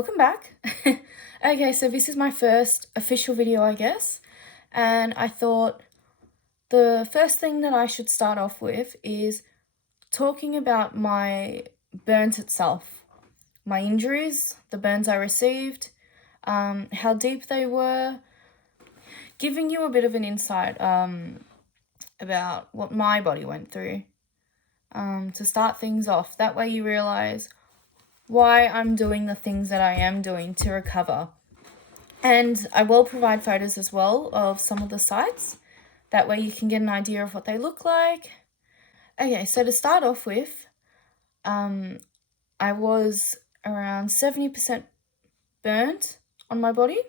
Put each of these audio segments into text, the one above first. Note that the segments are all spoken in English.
Welcome back. Okay, so this is my first official video, I guess, and I thought the first thing that I should start off with is talking about my burns itself, my injuries, the burns I received, how deep they were, giving you a bit of an insight about what my body went through to start things off. That way you realize why I'm doing the things that I am doing to recover. And I will provide photos as well of some of the sites. That way you can get an idea of what they look like. Okay, so to start off with, I was around 70% burnt on my body.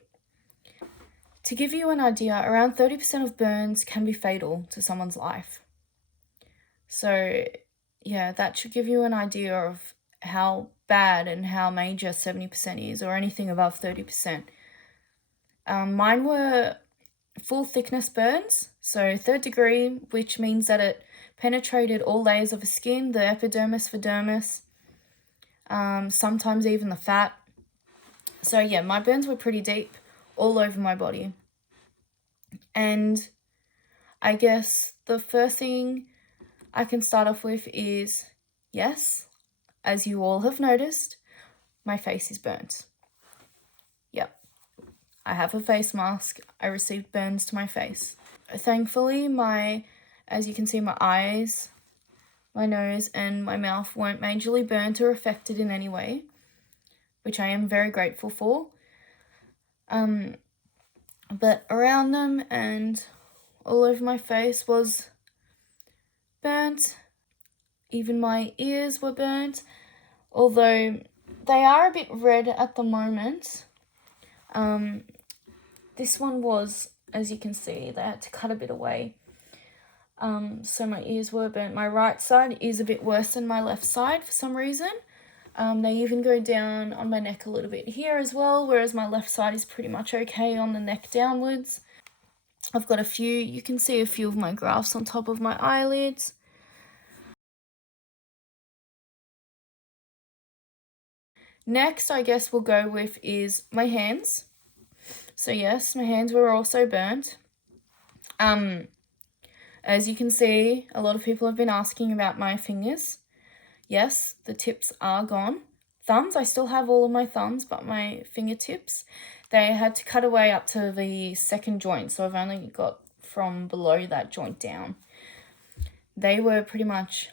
To give you an idea, around 30% of burns can be fatal to someone's life. So yeah, that should give you an idea of how bad and how major 70% is, or anything above 30%. Mine were full thickness burns, so 3rd degree, which means that it penetrated all layers of the skin, the epidermis, the dermis, sometimes even the fat. So yeah, my burns were pretty deep all over my body. And I guess the first thing I can start off with is, yes, as you all have noticed, my face is burnt. Yep, I have a face mask. I received burns to my face. Thankfully, as you can see, my eyes, my nose, and my mouth weren't majorly burnt or affected in any way, which I am very grateful for. But around them and all over my face was burnt. Even my ears were burnt, although they are a bit red at the moment. This one was, as you can see, they had to cut a bit away. So my ears were burnt. My right side is a bit worse than my left side for some reason. They even go down on my neck a little bit here as well, whereas my left side is pretty much okay on the neck downwards. I've got you can see a few of my grafts on top of my eyelids. Next, I guess we'll go with is my hands. So yes, my hands were also burnt. As you can see, a lot of people have been asking about my fingers. Yes, the tips are gone. Thumbs, I still have all of my thumbs, but my fingertips, they had to cut away up to the 2nd joint, so I've only got from below that joint down. They were pretty much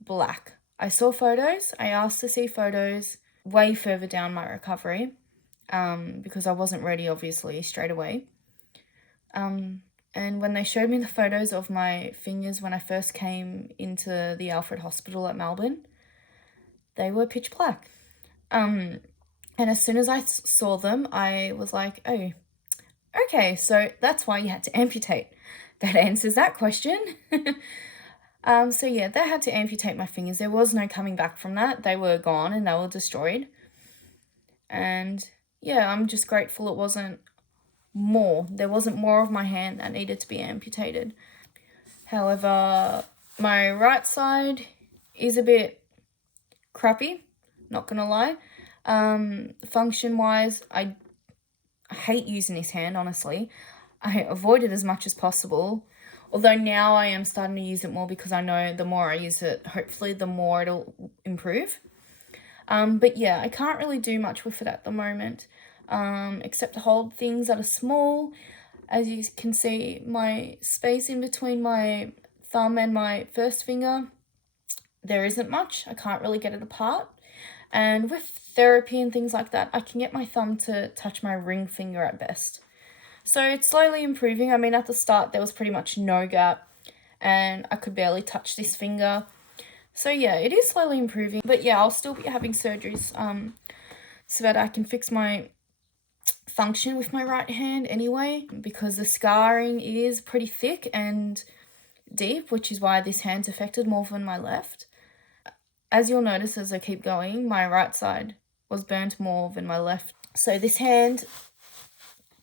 black. I saw photos. I asked to see photos way further down my recovery because I wasn't ready, obviously, straight away. And when they showed me the photos of my fingers when I first came into the Alfred Hospital at Melbourne, they were pitch black. And as soon as I saw them, I was like, oh, okay, so that's why you had to amputate. That answers that question. So yeah, they had to amputate my fingers. There was no coming back from that. They were gone and they were destroyed. And yeah, I'm just grateful it wasn't more. There wasn't more of my hand that needed to be amputated. However, my right side is a bit crappy, not gonna lie. Function-wise, I hate using this hand, honestly. I avoid it as much as possible. Although now I am starting to use it more because I know the more I use it, hopefully the more it'll improve. But yeah, I can't really do much with it at the moment, except to hold things that are small. As you can see, my space in between my thumb and my first finger, there isn't much. I can't really get it apart. And with therapy and things like that, I can get my thumb to touch my ring finger at best. So it's slowly improving. I mean, at the start, there was pretty much no gap and I could barely touch this finger. So yeah, it is slowly improving. But yeah, I'll still be having surgeries so that I can fix my function with my right hand anyway, because the scarring is pretty thick and deep, which is why this hand's affected more than my left. As you'll notice as I keep going, my right side was burnt more than my left. So this hand,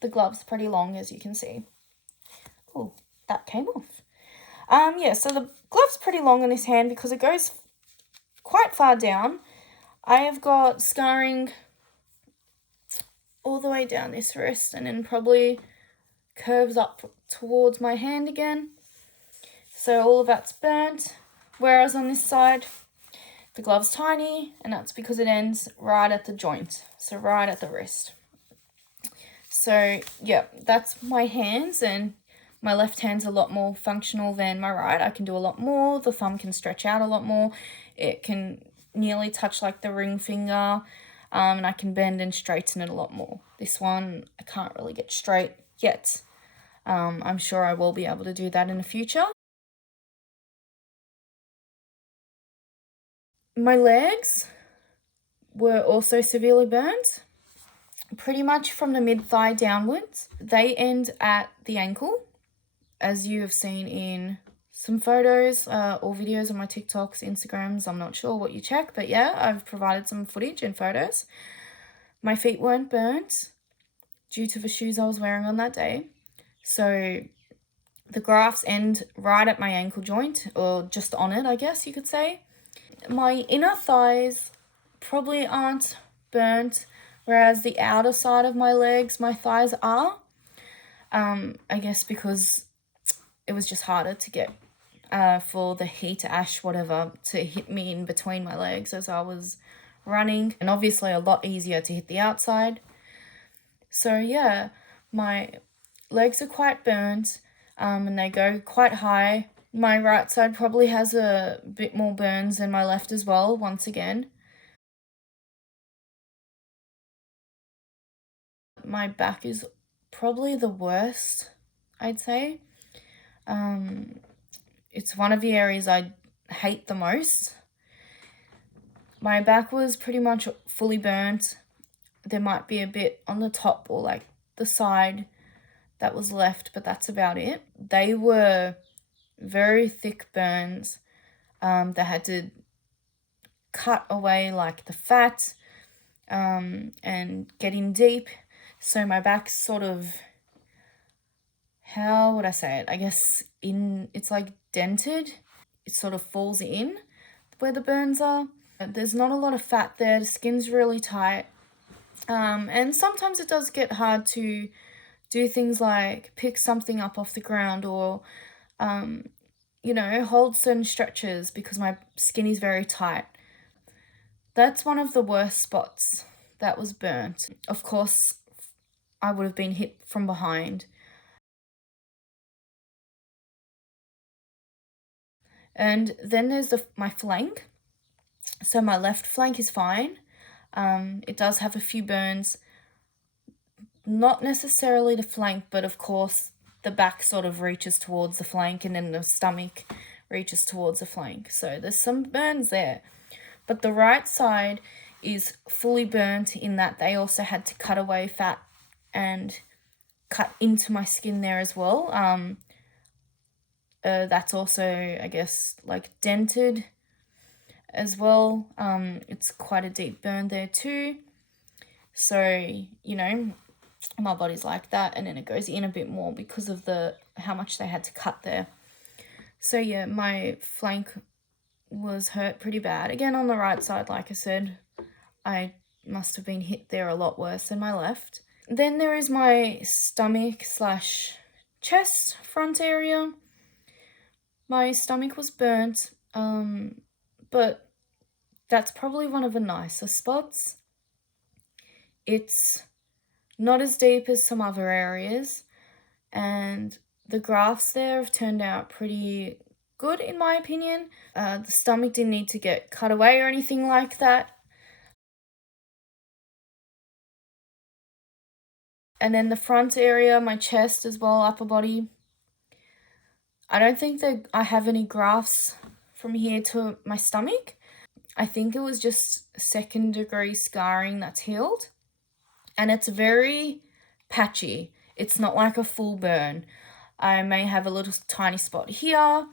the glove's pretty long, as you can see. Oh, that came off. Yeah, so the glove's pretty long on this hand because it goes quite far down. I have got scarring all the way down this wrist and then probably curves up towards my hand again. So all of that's burnt. Whereas on this side, the glove's tiny, and that's because it ends right at the joint, so right at the wrist. So yeah, that's my hands, and my left hand's a lot more functional than my right. I can do a lot more. The thumb can stretch out a lot more. It can nearly touch like the ring finger, and I can bend and straighten it a lot more. This one, I can't really get straight yet. I'm sure I will be able to do that in the future. My legs were also severely burnt, pretty much from the mid-thigh downwards. They end at the ankle, as you have seen in some photos or videos on my TikToks, Instagrams. I'm not sure what you check, but yeah, I've provided some footage and photos. My feet weren't burnt due to the shoes I was wearing on that day. So the grafts end right at my ankle joint, or just on it, I guess you could say. My inner thighs probably aren't burnt, whereas the outer side of my legs, my thighs are. I guess because it was just harder to get for the heat, ash, whatever, to hit me in between my legs as I was running, and obviously a lot easier to hit the outside. So yeah, my legs are quite burnt, and they go quite high. My right side probably has a bit more burns than my left as well, once again. My back is probably the worst, I'd say. It's one of the areas I hate the most. My back was pretty much fully burnt. There might be a bit on the top or like the side that was left, but that's about it. They were very thick burns. They had to cut away like the fat and get in deep. So my back's sort of, how would I say it? I guess it's like dented. It sort of falls in where the burns are. There's not a lot of fat there. The skin's really tight. And sometimes it does get hard to do things like pick something up off the ground or, hold certain stretches because my skin is very tight. That's one of the worst spots that was burnt. Of course, I would have been hit from behind. And then there's my flank. So my left flank is fine. It does have a few burns. Not necessarily the flank, but of course the back sort of reaches towards the flank and then the stomach reaches towards the flank. So there's some burns there. But the right side is fully burnt in that they also had to cut away fat and cut into my skin there as well. That's also, I guess, like dented as well. It's quite a deep burn there too. So, my body's like that, and then it goes in a bit more because of how much they had to cut there. So yeah, my flank was hurt pretty bad. Again, on the right side, like I said, I must have been hit there a lot worse than my left. Then there is my stomach/chest front area. My stomach was burnt, but that's probably one of the nicer spots. It's not as deep as some other areas, and the grafts there have turned out pretty good in my opinion. The stomach didn't need to get cut away or anything like that. And then the front area, my chest as well, upper body. I don't think that I have any grafts from here to my stomach. I think it was just second-degree scarring that's healed. And it's very patchy. It's not like a full burn. I may have a little tiny spot here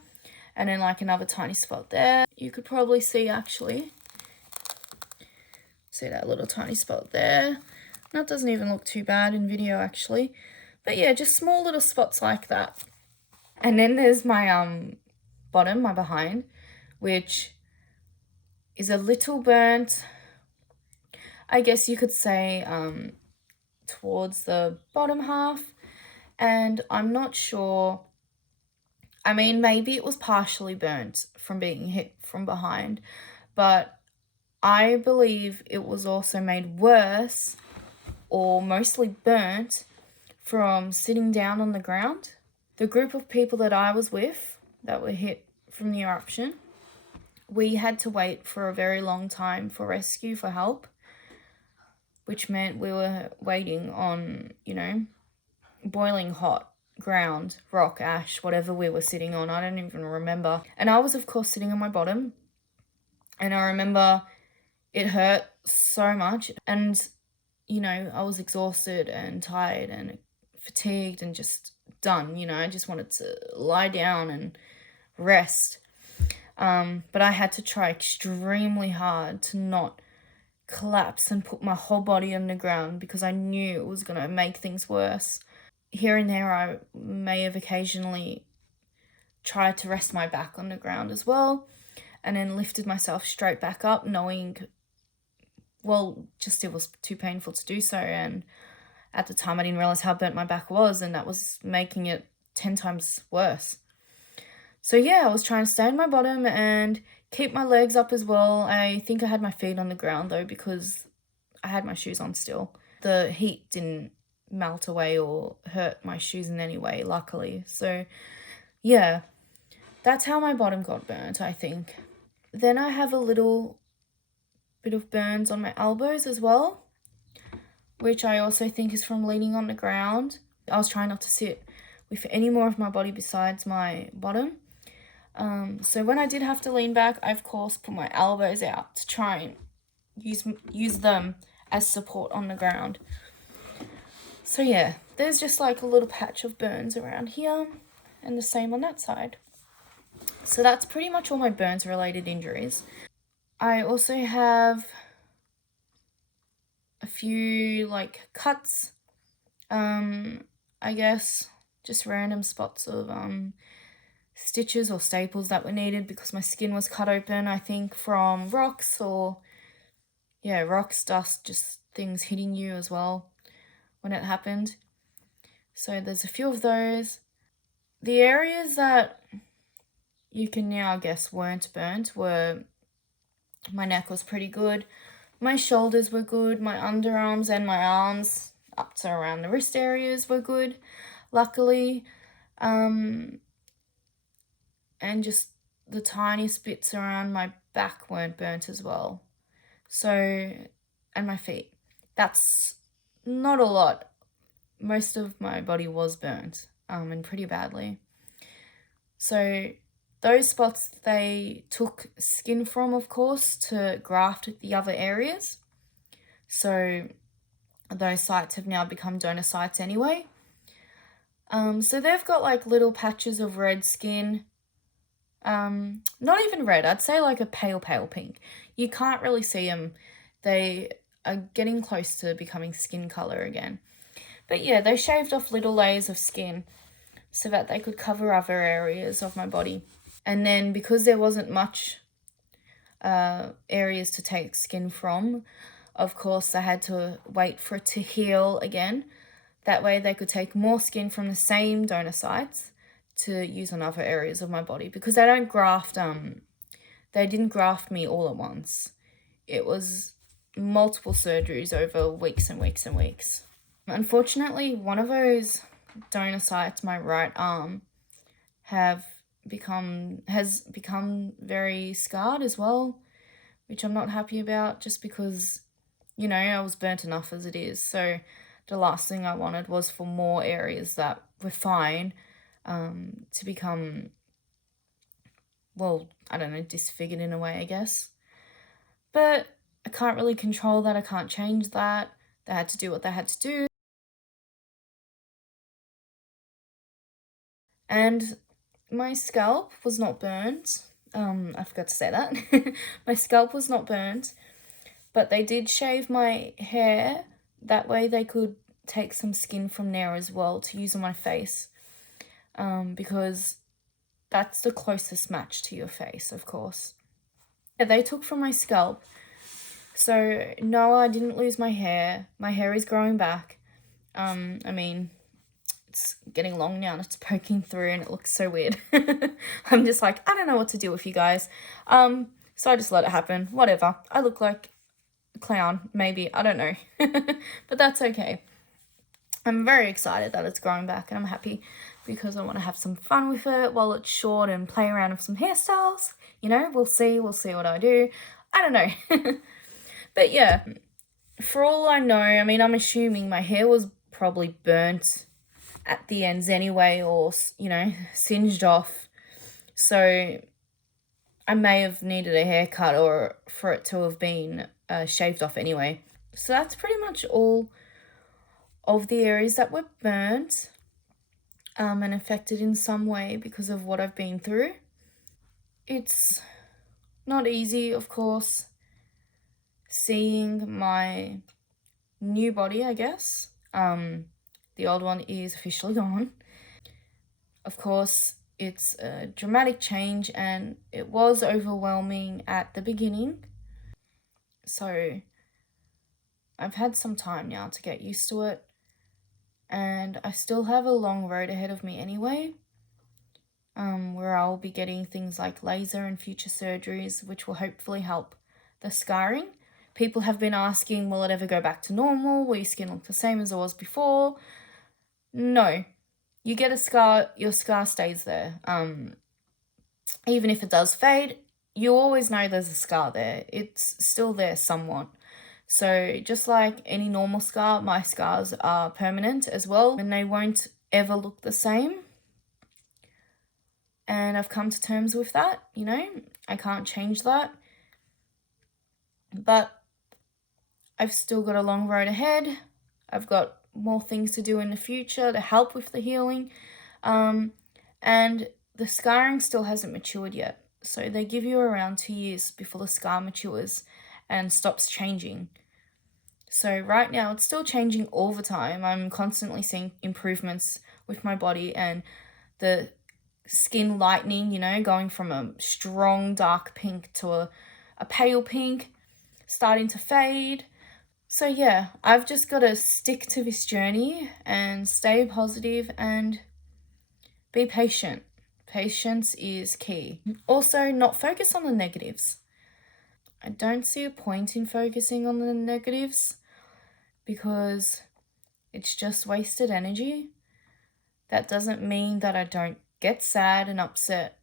and then like another tiny spot there. You could probably see actually. See that little tiny spot there. That doesn't even look too bad in video actually. But yeah, just small little spots like that. And then there's my bottom, my behind, which is a little burnt. I guess you could say towards the bottom half, and I'm not sure. I mean, maybe it was partially burnt from being hit from behind, but I believe it was also made worse, or mostly burnt, from sitting down on the ground. The group of people that I was with that were hit from the eruption, we had to wait for a very long time for rescue, for help, which meant we were waiting on, boiling hot ground, rock, ash, whatever we were sitting on. I don't even remember. And I was, of course, sitting on my bottom. And I remember it hurt so much. And, I was exhausted and tired and fatigued and just done. I just wanted to lie down and rest. But I had to try extremely hard to not collapse and put my whole body on the ground because I knew it was going to make things worse. Here and there, I may have occasionally tried to rest my back on the ground as well, and then lifted myself straight back up, knowing, just it was too painful to do so. And at the time, I didn't realize how burnt my back was, and that was making it 10 times worse. So yeah, I was trying to stay on my bottom and keep my legs up as well. I think I had my feet on the ground though, because I had my shoes on still. The heat didn't melt away or hurt my shoes in any way, luckily. So yeah, that's how my bottom got burnt, I think. Then I have a little bit of burns on my elbows as well, which I also think is from leaning on the ground. I was trying not to sit with any more of my body besides my bottom. So when I did have to lean back, I of course put my elbows out to try and use them as support on the ground. So yeah, there's just like a little patch of burns around here, and the same on that side. So that's pretty much all my burns related injuries. I also have a few like cuts, I guess just random spots of stitches or staples that were needed because my skin was cut open, I think from rocks or rocks, dust, just things hitting you as well when it happened. So there's a few of those. The areas that you can now guess weren't burnt were, my neck was pretty good, my shoulders were good, my underarms and my arms up to around the wrist areas were good, luckily. And just the tiniest bits around my back weren't burnt as well. So, and my feet. That's not a lot. Most of my body was burnt, and pretty badly. So those spots, they took skin from, of course, to graft the other areas. So those sites have now become donor sites anyway. So they've got like little patches of red skin. Not even red, I'd say like a pale pink. You can't really see them. They are getting close to becoming skin color again. But yeah, they shaved off little layers of skin so that they could cover other areas of my body. And then because there wasn't much areas to take skin from, of course I had to wait for it to heal again. That way they could take more skin from the same donor sites to use on other areas of my body, because they don't graft, they didn't graft me all at once. It was multiple surgeries over weeks and weeks and weeks. Unfortunately, one of those donor sites, my right arm, has become very scarred as well, which I'm not happy about, just because, I was burnt enough as it is. So the last thing I wanted was for more areas that were fine to become, disfigured in a way, I guess. But I can't really control that. I can't change that. They had to do what they had to do. And my scalp was not burnt. I forgot to say that. My scalp was not burnt, but they did shave my hair. That way they could take some skin from there as well to use on my face. Because that's the closest match to your face, of course. Yeah, they took from my scalp. So no, I didn't lose my hair. My hair is growing back. I mean, it's getting long now and it's poking through and it looks so weird. I'm just like, I don't know what to do with you guys. So I just let it happen. Whatever. I look like a clown, maybe. I don't know. But that's okay. I'm very excited that it's growing back, and I'm happy because I want to have some fun with it while it's short and play around with some hairstyles. You know, we'll see what I do. I don't know. But yeah, for all I know, I mean, I'm assuming my hair was probably burnt at the ends anyway, or, you know, singed off. So I may have needed a haircut or for it to have been shaved off anyway. So that's pretty much all of the areas that were burnt and affected in some way because of what I've been through. It's not easy, of course, seeing my new body, I guess. The old one is officially gone. Of course, it's a dramatic change and it was overwhelming at the beginning. So I've had some time now to get used to it, and I still have a long road ahead of me anyway, where I'll be getting things like laser and future surgeries, which will hopefully help the scarring. People have been asking, will it ever go back to normal? Will your skin look the same as it was before? No. You get a scar, your scar stays there. Even if it does fade, you always know there's a scar there. It's still there somewhat. So just like any normal scar, my scars are permanent as well, and they won't ever look the same. And I've come to terms with that, you know, I can't change that. But I've still got a long road ahead. I've got more things to do in the future to help with the healing. And the scarring still hasn't matured yet. So they give you around 2 years before the scar matures and stops changing. So right now it's still changing all the time. I'm constantly seeing improvements with my body and the skin lightening, you know, going from a strong dark pink to a pale pink, starting to fade. So yeah, I've just got to stick to this journey and stay positive and be patient. Patience is key. Also, not focus on the negatives. I don't see a point in focusing on the negatives because it's just wasted energy. That doesn't mean that I don't get sad and upset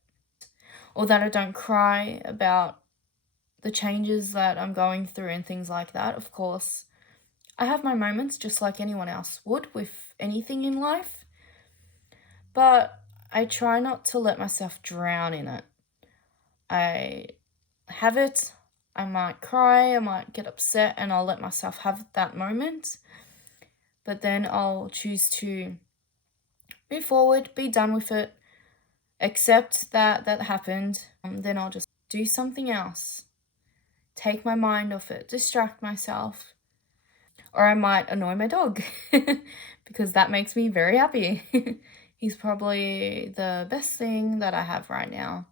or that I don't cry about the changes that I'm going through and things like that. Of course, I have my moments just like anyone else would with anything in life, but I try not to let myself drown in it. I have it, I might cry, I might get upset, and I'll let myself have that moment, but then I'll choose to move forward, be done with it, accept that that happened, then I'll just do something else, take my mind off it, distract myself, or I might annoy my dog because that makes me very happy. He's probably the best thing that I have right now.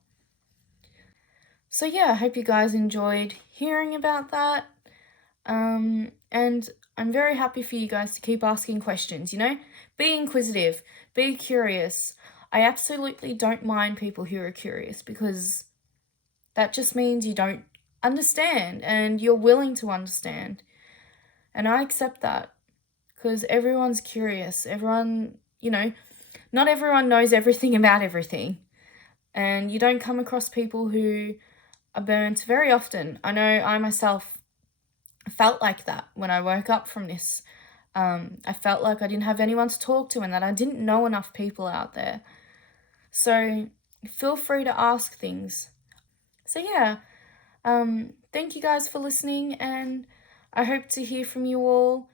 So yeah, I hope you guys enjoyed hearing about that. And I'm very happy for you guys to keep asking questions, you know? Be inquisitive, be curious. I absolutely don't mind people who are curious because that just means you don't understand and you're willing to understand. And I accept that because everyone's curious. Everyone, you know, not everyone knows everything about everything. And you don't come across people who are burnt very often. I know I myself felt like that when I woke up from this. I felt like I didn't have anyone to talk to and that I didn't know enough people out there. So feel free to ask things. So yeah, thank you guys for listening, and I hope to hear from you all